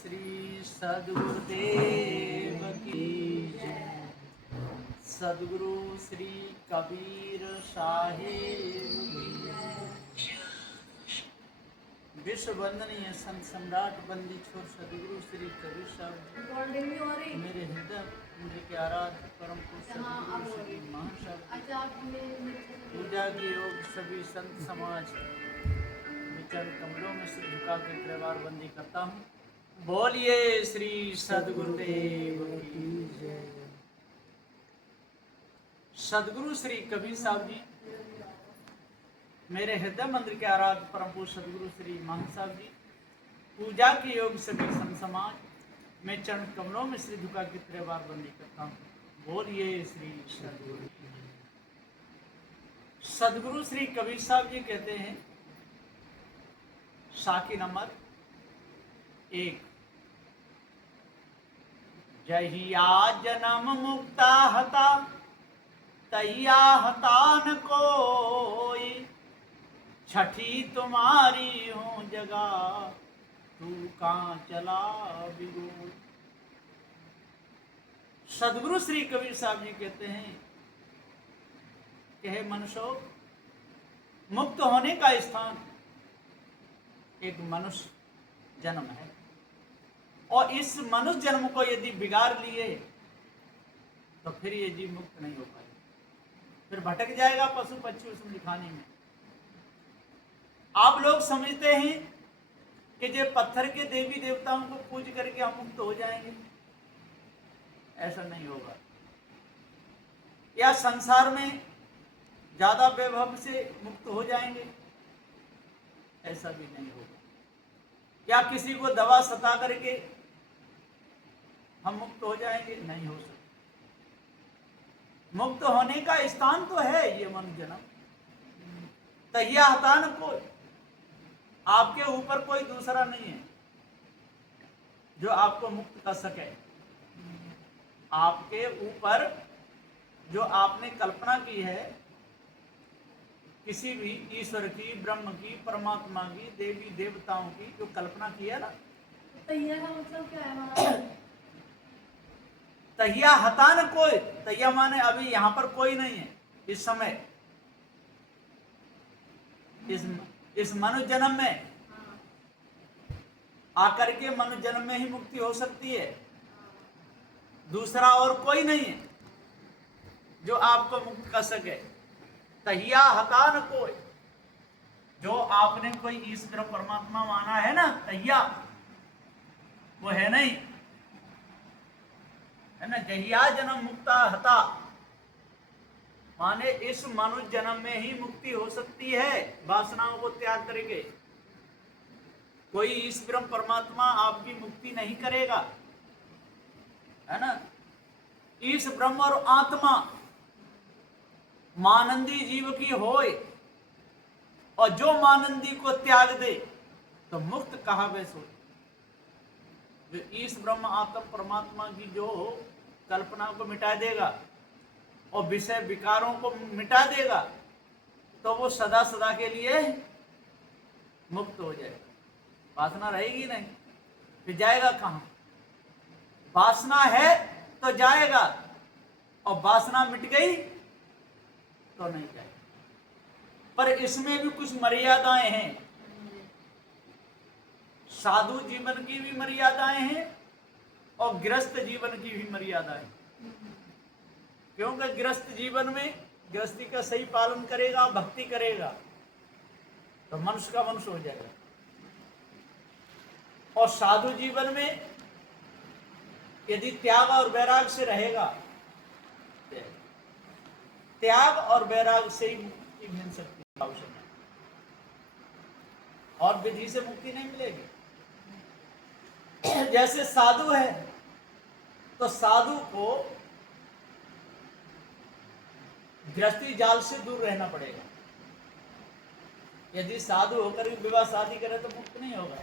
श्री सद्गुरुदेव की जय। सद्गुरु श्री कबीर साहिब की जय। विश्व वंदनीय संत सम्राट बंदी छोर सद्गुरु श्री कबीर साहब मेरे हृदय मुझे के आराध्य परम पुरुष सद्गुरु श्री महासाहब पूजा की योग सभी संत समाज चरण कमलों में सिर झुका के त्रिवार बंदी करता हूँ। बोलिए श्री सद्गुरुदेव की जय। सद्गुरु श्री कबीर साहब जी मेरे हृदय मंदिर के आराध्य परम पूज्य सद्गुरु श्री मान साहब जी पूजा के योग सभी संत समाज में चरण कमलों में सिर झुका के त्रिवार बंदी करता हूँ। बोलिए श्री सद्गुरु। सद्गुरु श्री कबीर साहब जी कहते हैं साखी नंबर 1। जहिया जन्म मुक्ता हता तैया हता न कोई, छठी तुम्हारी हूँ जगा तू कहाँ चला बिगोई। सद्गुरु श्री कबीर साहब जी कहते हैं कि हे मनुष्यों, मुक्त होने का स्थान एक मनुष्य जन्म है और इस मनुष्य जन्म को यदि बिगाड़ लिए तो फिर ये जीव मुक्त नहीं हो पाएगा, फिर भटक जाएगा पशु पक्षी उसमें दिखाने में। आप लोग समझते हैं कि जो पत्थर के देवी देवताओं को पूज करके हम मुक्त हो जाएंगे, ऐसा नहीं होगा। या संसार में ज्यादा वैभव से मुक्त हो जाएंगे, ऐसा भी नहीं होगा। क्या किसी को दवा सता करके हम मुक्त हो जाएंगे? नहीं हो सकता। मुक्त होने का स्थान तो है ये मनुष्य जन्म। तहिया हतान कोई, आपके ऊपर कोई दूसरा नहीं है जो आपको मुक्त कर सके। आपके ऊपर जो आपने कल्पना की है किसी भी ईश्वर की, ब्रह्म की, परमात्मा की, देवी देवताओं की जो कल्पना की है ना, तैया का मतलब क्या है? तहिया हतान कोई, तहिया माने अभी यहाँ पर कोई नहीं है इस समय, इस मनुष्य जन्म में आकर के मनुष्य जन्म में ही मुक्ति हो सकती है। दूसरा और कोई नहीं है जो आपको मुक्त कर सके। तहिया हतान कोई, जो आपने कोई ईश्वर परमात्मा माना है ना, तहिया वो है नहीं, है ना। जहिया जन्म मुक्ता हता माने इस मनुष्य जन्म में ही मुक्ति हो सकती है वासनाओं को त्याग करके। कोई ईश्वर परमात्मा आपकी मुक्ति नहीं करेगा, है ना। ईश ब्रह्म और आत्मा मानंदी जीव की होय और जो मानंदी को त्याग दे तो मुक्त कहा वे सो। जो ईश ब्रह्म आत्म परमात्मा की जो कल्पना को मिटा देगा और विषय विकारों को मिटा देगा तो वो सदा सदा के लिए मुक्त हो जाएगा। वासना रहेगी नहीं, फिर जाएगा कहाँ? वासना है तो जाएगा और वासना मिट गई तो नहीं जाएगा। पर इसमें भी कुछ मर्यादाएं हैं। साधु जीवन की भी मर्यादाएं हैं और गृहस्थ जीवन की भी मर्यादाएं। क्योंकि गृहस्थ जीवन में गृहस्थी का सही पालन करेगा, भक्ति करेगा तो मनुष्य का मनुष्य हो जाएगा। और साधु जीवन में यदि त्याग और वैराग से रहेगा, त्याग और वैराग से ही मुक्ति मिल सकती है। आवश्यक है और विधि से मुक्ति नहीं मिलेगी। जैसे साधु है तो साधु को गृहस्थी जाल से दूर रहना पड़ेगा। यदि साधु होकर भी विवाह शादी करे तो मुक्त नहीं होगा।